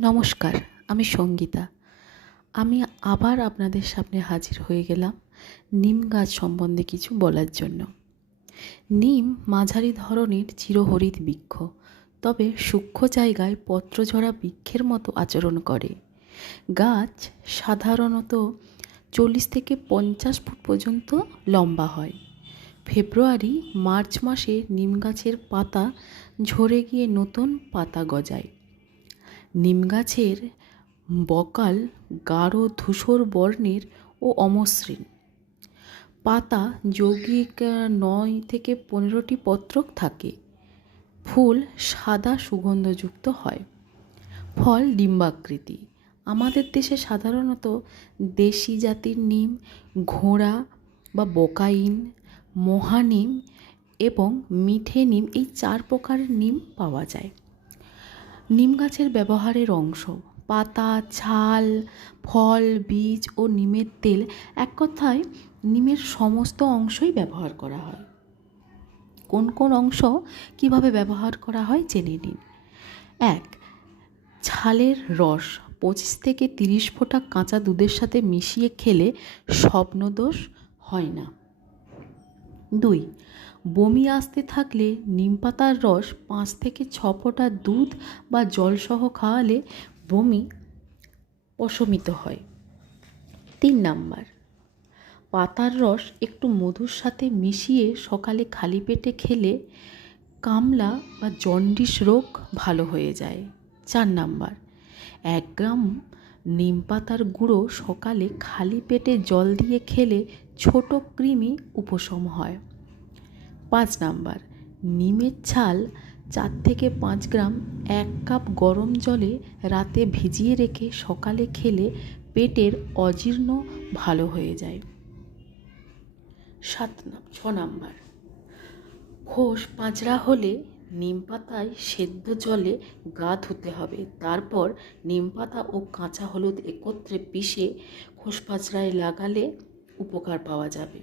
নমস্কার, আমি সঙ্গীতা। আমি আবার আপনাদের সামনে হাজির হয়ে গেলাম নিম গাছ সম্বন্ধে কিছু বলার জন্য। নিম মাঝারি ধরনের চিরহরিৎ বৃক্ষ, তবে সূক্ষ্ম জায়গায় পত্রঝরা বৃক্ষের মতো আচরণ করে। গাছ সাধারণত 40 থেকে 50 ফুট পর্যন্ত লম্বা হয়। ফেব্রুয়ারি মার্চ মাসে নিম গাছের পাতা ঝরে গিয়ে নতুন পাতা গজায়। নিম গাছের বকাল গাঢ় ধূসর বর্ণের ও অমসৃণ। পাতা যৌগিক 9 থেকে 15টি পত্রক থাকে। ফুল সাদা সুগন্ধযুক্ত হয়। ফল ডিম্বাকৃতি। আমাদের দেশে সাধারণত দেশি জাতির নিম, ঘোড়া বা বকাইন, মহানিম এবং মিঠে নিম, এই 4 প্রকারের নিম পাওয়া যায়। নিম গাছের ব্যবহারের অংশ: পাতা, ছাল, ফল, বীজ ও নিমের তেল, এক কথায় নিমের সমস্ত অংশই ব্যবহার করা হয়। কোন কোন অংশ কিভাবে ব্যবহার করা হয় জেনে নিন। 1. ছালের রস 25 থেকে 30 ফোঁটা কাঁচা দুধের সাথে মিশিয়ে খেলে স্বপ্নদোষ হয় না। 2. বমি আসতে থাকলে নিম পাতার রস 5 থেকে 6 ফোঁটা দুধ বা জলসহ খাওয়ালে বমি প্রশমিত হয়। 3 নাম্বার, পাতার রস একটু মধুর সাথে মিশিয়ে সকালে খালি পেটে খেলে কামলা বা জন্ডিস রোগ ভালো হয়ে যায়। 4 নাম্বার, 1 গ্রাম নিম পাতার গুঁড়ো সকালে খালি পেটে জল দিয়ে খেলে ছোট কৃমি উপশম হয়। 5 নাম্বার, নিমের ছাল 4 থেকে 5 গ্রাম 1 কাপ গরম জলে রাতে ভিজিয়ে রেখে সকালে খেলে পেটের অজীর্ণ ভালো হয়ে যায়। 6 নাম্বার, খোস পাঁচড়া হলে নিম পাতায় সেদ্ধ জলে গা ধুতে হবে। তারপর নিম পাতা ও কাঁচা হলুদ একত্রে পিষে খোস পাঁচড়ায় লাগালে উপকার পাওয়া যাবে।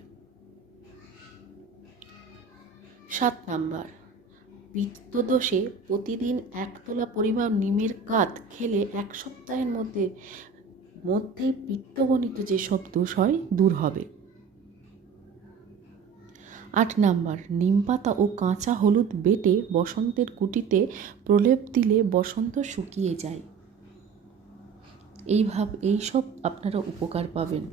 7 নাম্বার, পিত্তদোষে প্রতিদিন 1 তোলা পরিমাণ নিমের কাত খেলে 1 সপ্তাহের মধ্যেই পিত্তজনিত যেসব দোষ হয় দূর হবে। 8 নাম্বার, নিম পাতা ও কাঁচা হলুদ বেটে বসন্তের কুটিতে প্রলেপ দিলে বসন্ত শুকিয়ে যায়। এইসব আপনারা উপকার পাবেন।